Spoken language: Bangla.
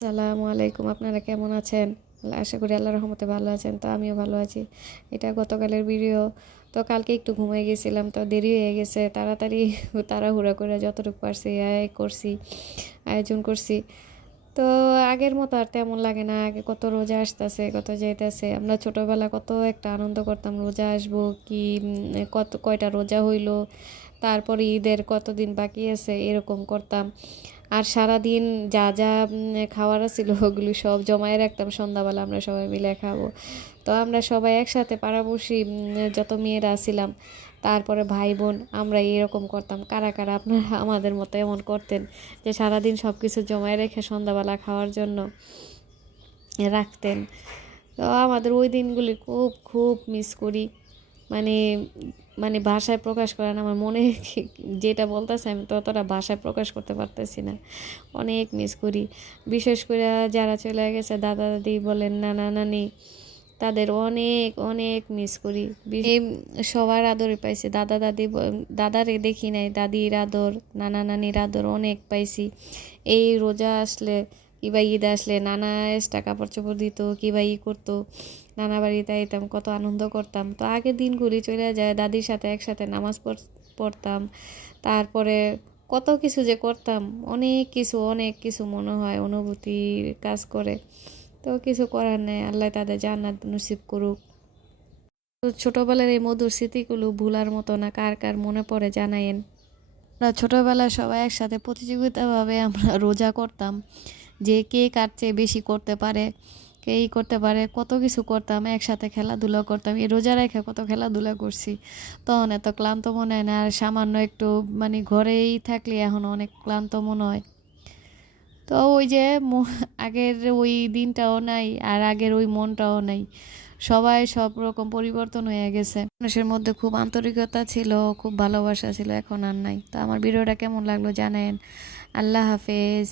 আসসালামু আলাইকুম, আপনারা কেমন আছেন? আশা করি আল্লাহর রহমতে ভালো আছেন। তো আমিও ভালো আছি। এটা গতকালের ভিডিও। তো কালকে একটু ঘুমাই গেছিলাম, তো দেরি হয়ে গেছে। তাড়াতাড়ি তাড়াহুড়া করে যতটুকু পারছি আয়োজন করছি। তো আগের মতো আর তেমন লাগে না। আগে কত রোজা আসতেছে, কত যাইতেছে। আমরা ছোটবেলা কত একটা আনন্দ করতাম, রোজা আসবো কি, কত কয়টা রোজা হইলো, তারপরে ঈদের কতদিন বাকি আছে, এরকম করতাম। আর সারাদিন যা যা খাওয়ার ছিল ওগুলো সব জমায়ে রাখতাম, সন্ধ্যাবেলা আমরা সবাই মিলে খাবো। তো আমরা সবাই একসাথে পাড়াপড়শি যত মেয়েরা ছিলাম, তারপরে ভাই বোন, আমরা এরকম করতাম। কারা কারা আপনারা আমাদের মতো এমন করতেন যে সারাদিন সব কিছু জমায়ে রেখে সন্ধ্যাবেলা খাওয়ার জন্য রাখতেন? তো আমাদের ওই দিনগুলি খুব খুব মিস করি। মানে মানে ভাষায় প্রকাশ করেন আমার মনে যেটা বলতেছে আমি ততটা ভাষায় প্রকাশ করতে পারতেছি না। অনেক মিস করি। বিশেষ করে যারা চলে গেছে, দাদা দাদি বলেন, নানা নানি, তাদের অনেক অনেক মিস করি। সবার আদরে পাইছি। দাদারে দেখি নাই, দাদির আদর, নানা নানির আদর অনেক পাইছি। এই রোজা আসলে কিবা ঈদ আসলে নানা এক্সট্রা কাপড় চোপড় দিত, কিবা করতো, নানা বাড়িতে আইতাম, কত আনন্দ করতাম। তো আগের দিনগুলি চলে যায়, দাদির সাথে একসাথে নামাজ পড়তাম। তারপরে কত কিছু যে করতাম, অনেক কিছু মনে হয়, অনুভূতির কাজ করে। তো কিছু করার নেই, আল্লাহ তাদের জান্নাত নসিব করুক। তো ছোটবেলার এই মধুর স্মৃতিগুলো ভুলার মতো না। কার কার মনে পড়ে জানায়েন। আমরা ছোটবেলায় সবাই একসাথে প্রতিযোগিতাভাবে আমরা রোজা করতাম, যে কে কার চেয়ে বেশি করতে পারে, কেই করতে পারে, কত কিছু করতাম। একসাথে খেলাধুলা করতাম, এই রোজা রেখে কত খেলাধুলা করছি। তখন এত ক্লান্ত মনে হয় না। আর সামান্য একটু ঘরেই থাকলে এখন অনেক ক্লান্ত মনে হয়। তো ওই যে আগের ওই দিনটাও নাই, আর আগের ওই মনটাও নাই। সবাই সব রকম পরিবর্তন হয়ে গেছে। মানুষের মধ্যে খুব আন্তরিকতা ছিল, খুব ভালোবাসা ছিল, এখন আর নাই। তো আমার ভিডিওটা কেমন লাগলো জানেন। আল্লাহ হাফেজ।